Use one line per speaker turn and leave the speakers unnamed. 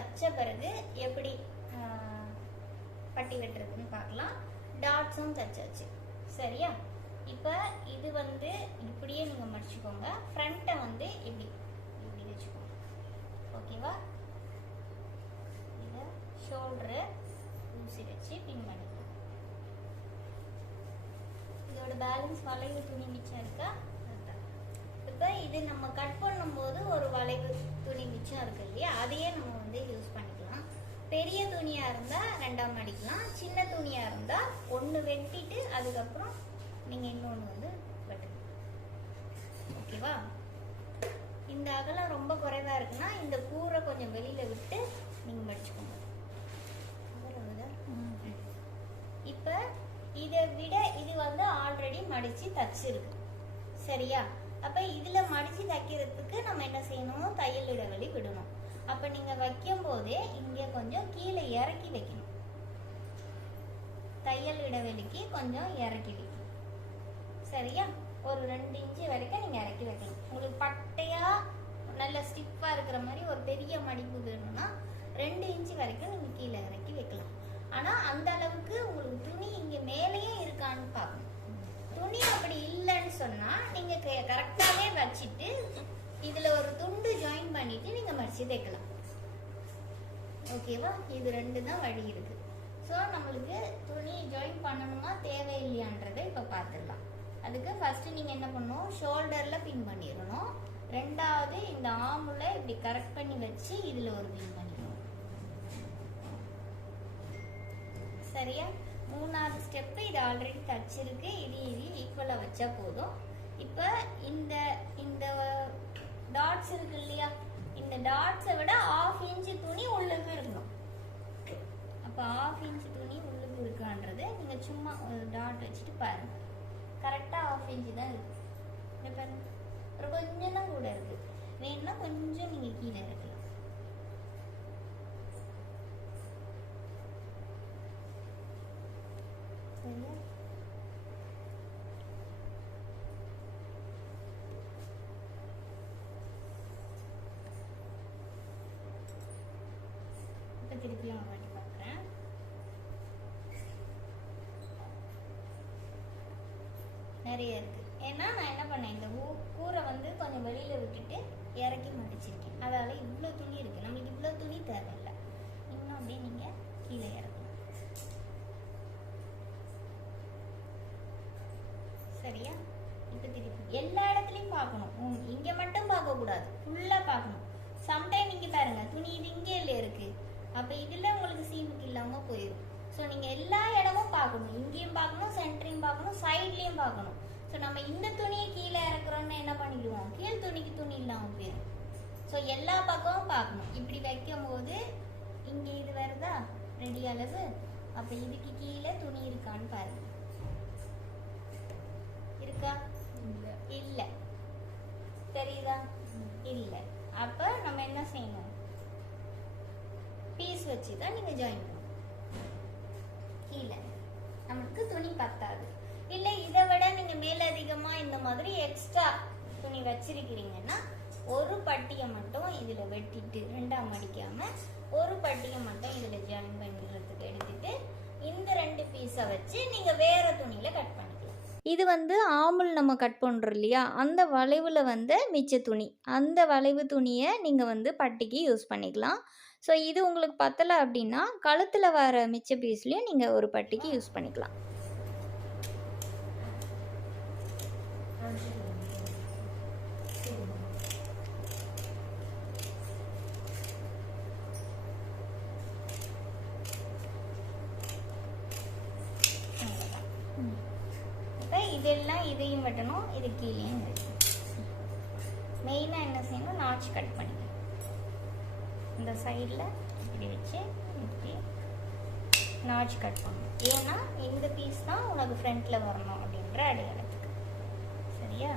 வச்ச பிறகு எப்படி பட்டி வெட்டுறதுன்னு பார்க்கலாம். டாட்ஸும் தச்சாச்சு. சரியா? இப்போ இது வந்து இப்படியே நீங்கள் மடிச்சுக்கோங்க. ஃப்ரண்ட்டை வந்து இப்படி இப்படி வச்சுக்கோங்க. ஓகேவா இதை ஷோல்டரு ஊசி வச்சு பின் பண்ணிக்கலாம் இதோட பேலன்ஸ் வளைவு துணி மிச்சம் இருக்கா? இப்போ இது நம்ம கட் பண்ணும்போது ஒரு வளைவு துணி மிச்சம் இருக்கு இல்லையா? அதையே நம்ம வந்து யூஸ் பண்ணிக்கலாம் துணியாக இருந்தால் ரெண்டாம் அடிக்கலாம். சின்ன துணியாக இருந்தால் ஒன்று வெட்டிட்டு அதுக்கப்புறம் நீங்கள் இன்னொன்று வந்து வெட்டணும். ஓகேவா? இந்த அகலம் ரொம்ப குறைவாக இருக்குன்னா இந்த கூரை கொஞ்சம் வெளியில் விட்டு நீங்கள் மடிச்சுக்கோங்க. இப்போ இதை விட இது வந்து ஆல்ரெடி மடித்து தச்சிருக்கு. சரியா? அப்போ இதில் மடித்து தைக்கிறதுக்கு நம்ம என்ன செய்யணும்? தையல் இடைவெளி விடணும். அப்போ நீங்கள் வைக்கும் போதே கொஞ்சம் கீழே இறக்கி வைக்கணும். தையல் இடைவெளிக்கு கொஞ்சம் இறக்கி வைக்கணும். சரியா? ஒரு ரெண்டு இன்ச்சு வரைக்கும் நீங்கள் இறக்கி வைக்கணும். உங்களுக்கு பட்டையாக நல்ல ஸ்டிப்பாக இருக்கிற மாதிரி ஒரு பெரிய மடிப்பு வேணும்னா ரெண்டு இன்ச்சு வரைக்கும் நீங்கள் கீழே இறக்கி வைக்கலாம். ஆனால் அந்த அளவுக்கு உங்களுக்கு துணி இங்கே மேலேயே இருக்கான்னு பார்க்கணும். துணி அப்படி இல்லைன்னு சொன்னால் நீங்கள் கரெக்டாகவே வச்சுட்டு இதில் ஒரு துண்டு ஜாயின் பண்ணிவிட்டு நீங்கள் மடிச்சு தைக்கலாம் ஓகேவா இது ரெண்டு தான் வழி இருக்குது ஸோ நம்மளுக்கு துணி ஜாயின் பண்ணணுமா தேவையில்லையான்றதை இப்போ பார்த்துடலாம் அதுக்கு ஃபஸ்ட்டு நீங்கள் என்ன பண்ணணும்? ஷோல்டரில் பின் பண்ணிடணும். ரெண்டாவது இந்த ஆமுல இப்படி கரெக்ட் பண்ணி வச்சு இதில் ஒரு பின் பண்ணிடணும். சரியா? மூணாவது ஸ்டெப்பு இது ஆல்ரெடி தச்சிருக்கு இது இது ஈக்குவலாக வச்சா போதும். இப்போ இந்த இந்த டாட்ஸ் இருக்கு இல்லையா? இந்த டாட்ஸை விட ஆஃப் இன்ச்சு துணி உள்ளுக்கு இருக்கணும். அப்போ ஆஃப் இன்ச் துணி உள்ளுக்கு இருக்கான்றது நீங்கள் சும்மா ஒரு டாட் வச்சுட்டு பாருங்க. கரெக்டாக ஆஃப் இன்ச்சு தான் இருக்கு. இங்க பாருங்க. ஒரு கொஞ்சம் தான் கூட இருக்குது வேணும்னா கொஞ்சம் நீங்கள் கீழே இருக்கு சரியா இப்போ திருப்பியும் ஒரு பார்க்குறேன் நிறைய இருக்கு. ஏன்னா நான் என்ன பண்ணேன்? இந்த ஊ- கூரை வந்து கொஞ்சம் வெளியில விட்டுட்டு இறக்கி மடிச்சிருக்கேன். அதால இவ்வளோ துணி இருக்கு. நம்மளுக்கு இவ்வளோ துணி தேவையில்லை. இன்னும் அப்படியே நீங்க கீழே இறக்கணும். சரியா? இப்போ திருப்பி. எல்லா இடத்துலையும் பார்க்கணும். உம், இங்க மட்டும் பார்க்கக்கூடாது. ஃபுல்லாக ஃபுல்லா பார்க்கணும். சம்டைம் இங்கே பாருங்க. துணி இது இங்கே இல்லை இருக்கு. அப்ப இதுல உங்களுக்கு சீவுக்கு இல்லாம போயிடும் ஸோ நீங்க எல்லா இடமும் பார்க்கணும். இங்கேயும் பார்க்கணும் சென்டரையும் பார்க்கணும் சைட்லயும் பார்க்கணும். ஸோ நம்ம இந்த துணியை கீழே இறக்குறோம்னு என்ன பண்ணிடுவோம்? கீழ் துணிக்கு துணி இல்லாம போயிடும் ஸோ எல்லா பக்கமும் பார்க்கணும். இப்படி வைக்கும் போது இங்க இது வருதா? ரெடி அளவு அப்ப இதுக்கு கீழே துணி இருக்கான்னு பாருங்க. இருக்கா? இல்ல. தெரியுதா? இல்ல. அப்ப நம்ம என்ன செய்யணும்? பீஸ் வச்சு தான் நீங்க ஜாயின் பண்ணணும் கீழே. நமக்கு துணி பத்தாது. இல்ல இதை விட நீங்க மேலதிகமா இந்த மாதிரி எக்ஸ்ட்ரா துணி வச்சிருக்கிறீங்கன்னா ஒரு பட்டியை மட்டும் இதுல வெட்டிட்டு ரெண்டாம் அடிக்காமல் ஒரு பட்டியை மட்டும் இதுல ஜாயின் பண்ணிடுறதுக்கு எடுத்துட்டு இந்த ரெண்டு பீஸை வச்சு நீங்க வேற துணியில் கட் பண்ணுங்க இது வந்து ஆமுல் நம்ம கட் பண்ணுறோம் இல்லையா? அந்த வளைவில் வந்து மிச்ச துணி. அந்த வளைவு துணியை நீங்கள் வந்து பட்டிக்கு யூஸ் பண்ணிக்கலாம். ஸோ இது உங்களுக்கு பத்தலை அப்படின்னா கழுத்தில் வர மிச்ச பீஸ்லேயும் நீங்கள் ஒரு பட்டிக்கு யூஸ் பண்ணிக்கலாம் இப்போ இதெல்லாம் இதையும் வெட்டணும் இது கீழேயும் மெயினாக என்ன செய்யணும்? நாச் கட் பண்ணிக்கணும். இந்த சைடில் இப்படி வச்சு இப்படி நாச் கட் பண்ணணும். ஏன்னா இந்த பீஸ் தான் உனக்கு ஃப்ரண்ட்டில் வரணும் அப்படின்ற அடையாளத்துக்கு. சரியா?